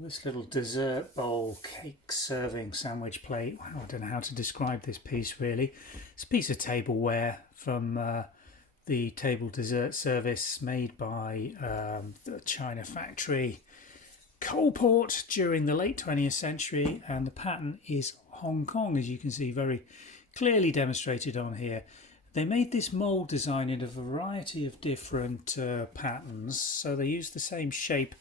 This little dessert bowl, cake serving sandwich plate. Wow, I don't know how to describe this piece really. It's a piece of tableware from the table dessert service made by the China factory Coalport during the late 20th century, and the pattern is Hong Kong, as you can see very clearly demonstrated on here. They made this mould design in a variety of different patterns, so they used the same shape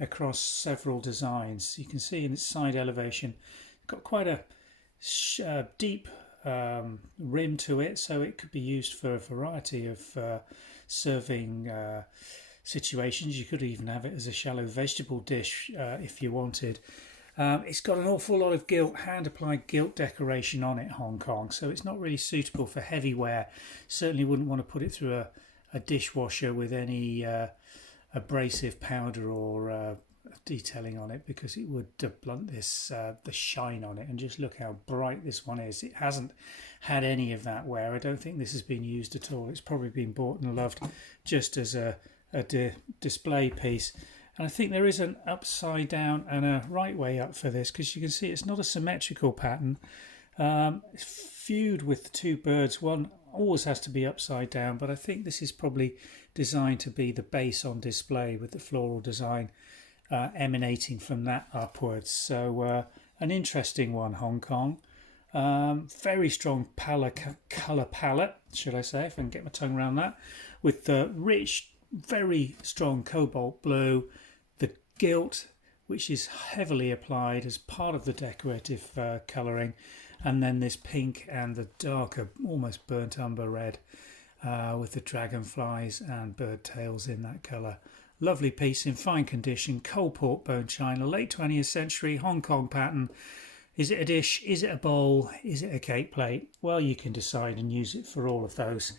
across several designs. You can see in its side elevation, it's got quite a deep rim to it, so it could be used for a variety of serving situations. You could even have it as a shallow vegetable dish if you wanted. It's got an awful lot of gilt, hand-applied gilt decoration on it, Hong Kong, so it's not really suitable for heavy wear. Certainly wouldn't want to put it through a dishwasher with any abrasive powder or detailing on it, because it would blunt this the shine on it. And just look how bright this one is. It hasn't had any of that wear. I don't think this has been used at all. It's probably been bought and loved just as a display piece. And I think there is an upside down and a right way up for this, because you can see it's not a symmetrical pattern. It's fused with the two birds. One always has to be upside down, but I think this is probably designed to be the base on display, with the floral design emanating from that upwards. So an interesting one, Hong Kong. Very strong colour palette, should I say, if I can get my tongue around that, with the rich, very strong cobalt blue, the gilt, which is heavily applied as part of the decorative colouring, and then this pink and the darker, almost burnt umber red, with the dragonflies and bird tails in that colour. Lovely piece in fine condition, Coalport bone china, late 20th century Hong Kong pattern. Is it a dish? Is it a bowl? Is it a cake plate? Well, you can decide and use it for all of those,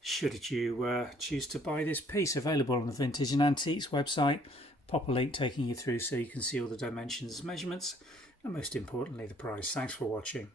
should you choose to buy this piece. Available on the Vintage and Antiques website. Pop a link taking you through so you can see all the dimensions, measurements, and most importantly the price. Thanks for watching.